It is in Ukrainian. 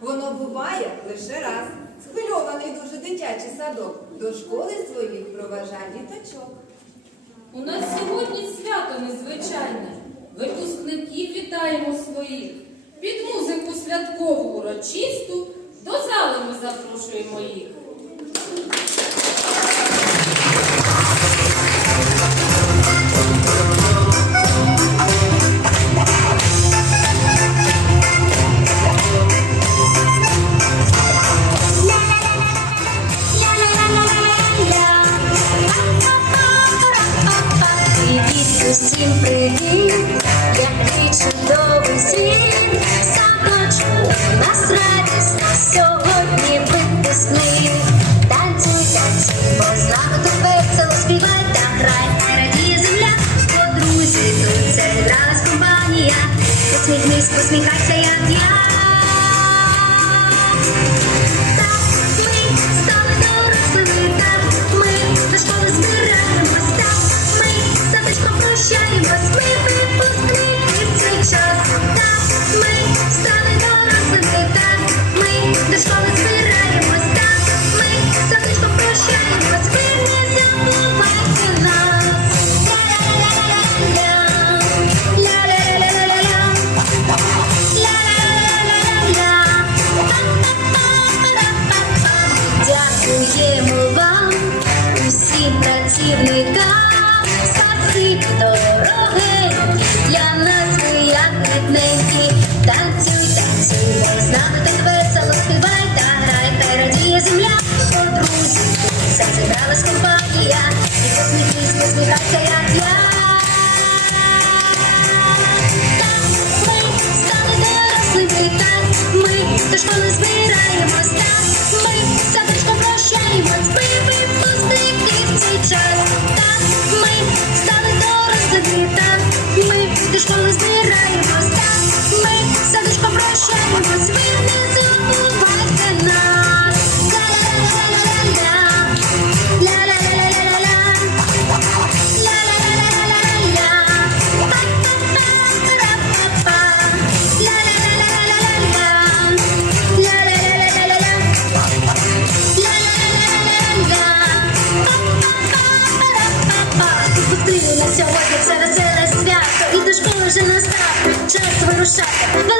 Воно буває лише раз. Схвильований дуже дитячий садок. До школи своїх проважає діточок. У нас сьогодні свято незвичайне. Випускників вітаємо своїх. Під музику святкову урочисту до зали ми запрошуємо їх. Усім привіт, який чудовий світ, садочку, нас радісно сьогодні випускний. Танцюй, танцюй, бо з нами тут весело співай земля, бо друзі тут це зібралась компанія. Посміхайся, як я. Для нас ви як рідненькі. Танцюй, танцюй, з нами тут весело співай. Та радіє земля, бо друзі, вся зібралась компанія, і посміхнись, посміхайся, як я. Так, ми стали дорослими, так, ми до школи збираємось, так, ми сьогодні все веселе свято І до школи вже настав час вирушати